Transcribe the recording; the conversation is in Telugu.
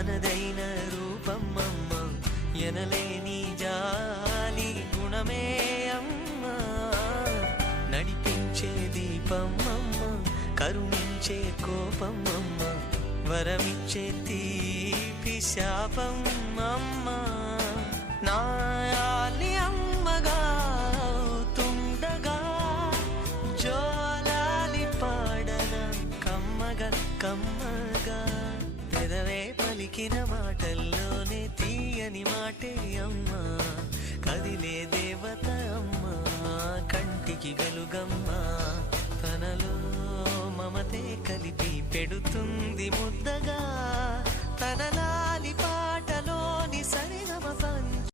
మనదైన రూపమ్మమ్మ, ఎనలేని జాలి గుణమే అమ్మ. నడిపించే దీపమ్మమ్మ, కరుణించే కోపమ్మమ్మ, వరమిచ్చే తీపి శాపమ్మమ్మ. నాయాలి అమ్మగా అవుతుండగా జోలాలి పాడన కమ్మగా కమ్మగా. పెదవే పలికిన మాటల్లోనే తీయని మాటే అమ్మ, కదిలే దేవత అమ్మ, కంటికి వెలుగమ్మ. తనలో మమతే కలిపి పెడుతుంది ముద్దగా, తన లాలి పాటలోని సరిగమ